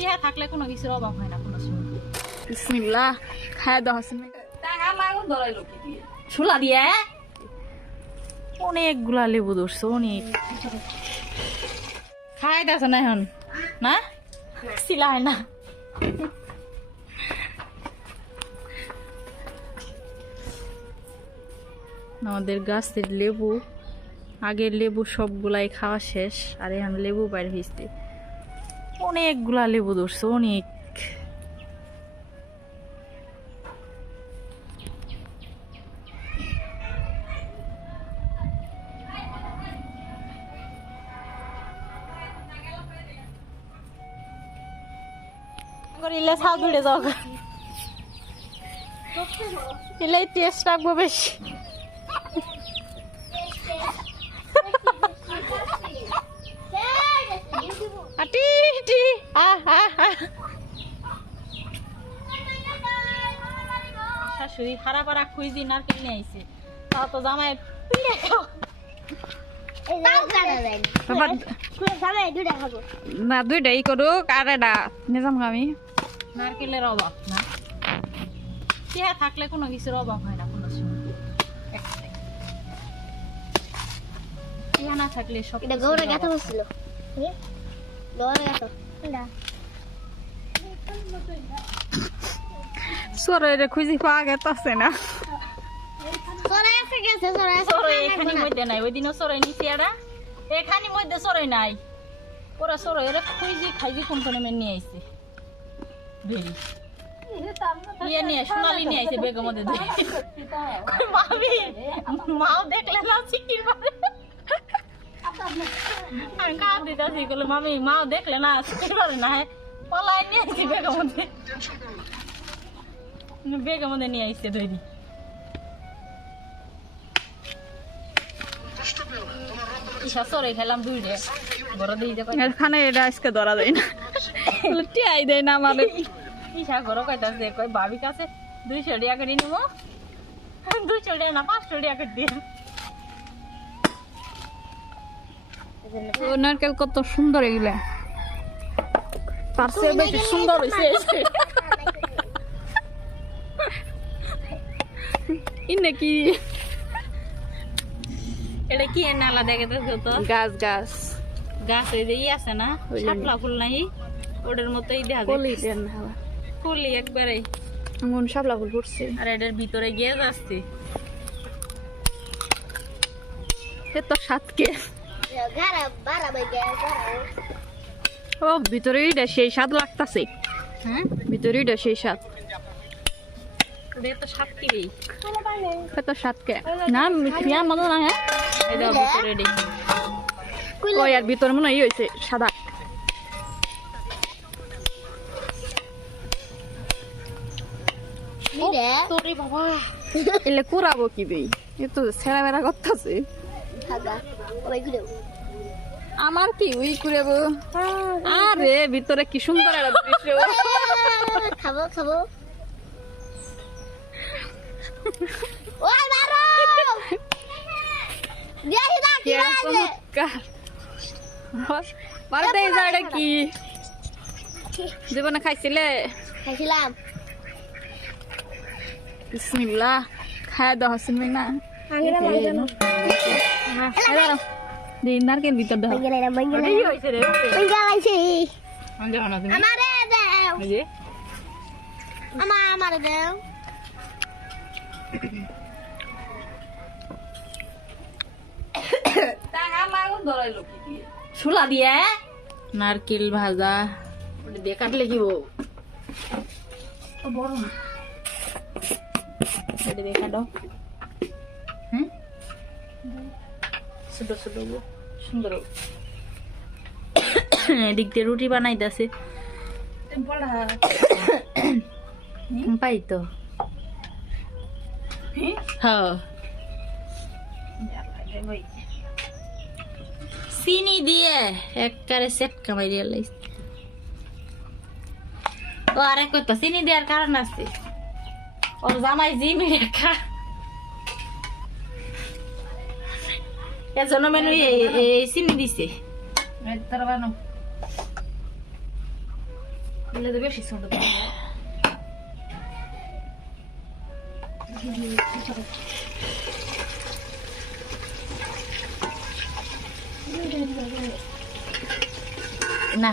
টিয়া থাকলে কোনো কিছুর অভাব হয় না কোনো সময় বিসমিল্লাহ খায় হাসিন। টাকা মাগুন ধরাইলো কি দিয়ে। ছোলা দিয়ে অনেকগুলা লেবু ধরছে অনেক। খাই দাস না এখন। না? সিলাই না। আমাদের গাছের লেবু আগের লেবু সবগুলাই খাওয়া শেষ আর এখন লেবু বাইর হয়েছে অনেকগুলা লেবু ধরছে অনেক। ইলে ছাউ ধরে যাও ইলে টেস্ট রাখব বেশি। আটি টি আ আ আ শাশুড়ি খারাপ আর খুঁজ দিন আর আইছে? তাও তো জামাই না দুইটাই করুক আর এটা নিজাম আমি নারকেলের অভাব না। চেহারা থাকলে কোনো কিছুর অভাব হয় না কোনো সময়। চেহারা না থাকলে সব এটা অভাব। গাথা বসছিল। গৌড়ে গাথা সরে খুঁজি পাওয়া গেছে না? সরাই আছে গেছে সরাই সরই মধ্যে নাই। সরই সরই সরই খাইজি কোন নিয়ে আইছে ইয়ে নিয়ে সোনালি নিয়ে আইছে মাও দেখলে না চিকির দিতেছি বলে মামি মাও দেখলে না চিকির মারে না পলাই নিয়ে আইছি বেগের মধ্যে। নিয়ে দিয়ে দেখো এখানে এটা আজকে ধরা না। টিয়াই দেয় না আমাদের ইসা ঘর কইতাছে কই ভাবি কাছে দুইশো টাকা করে নিব দুইশো টাকা না পাঁচশো টাকা করে দিয়ে ও নারকেল কত সুন্দর এগুলা। চেয়ে বেশি সুন্দর হয়েছে ইনে কি এটা কি নালা দেখে তো তো গাছ গাছ। গাছ ওই যে ই আছে না? শাপলা ফুল নাই? ওটার মতোই দেখা যায়। কলি দেন ফুলই একবারে। এমন শাপলা ফুল ফুটছে। আর এটার ভিতরে গিয়ে যাচ্ছে। সে তো সাতকে। ও ভিতরে এটা সেই স্বাদ লাগতাছে। হ্যাঁ? ভিতরে এটা সেই স্বাদ। কত সাতকে না মিঠিয়া মতো না হ্যাঁ? ভিতরে দেখি ওই আর ভিতরে মনে হয় হয়েছে সাদা। এলে কুড়াবো কি দেই এ তো ছেঁড়া বেড়া করতেছে। আমার কি উই কুড়াবো আরে ভিতরে কি সুন্দর খাব খাব। কি জীবনে খাইছিলে? খাইছিলাম। বিসমিল্লাহ। খায় দাও হাসিন। না নারকেল ভিতর দাও মাইজা না না কি হয়েছে রে লাইছি আমি জানো না তুমি আমারে দাও এই যে আমা আমারে দাও টাকা মাগুন ধরাইলো কি দিয়ে ছোলা দিয়ে নারকেল ভাজা দিয়ে কাটলে কি বউ বড় না এটা দিয়ে কাটো হ্যাঁ ছোট ছোট গো, সুন্দর এদিক দিয়ে রুটি বানাইতেছে। পাই তো। হ্যাঁ? চিনি দিয়ে একবারে সেট কামাই দিয়ে লাইছে। ও আরে কত চিনি দেওয়ার কারণ আছে। ওর জামাই জি মিলে খা এজন্য মেনু এই চিনি দিছে বেশি ছোট না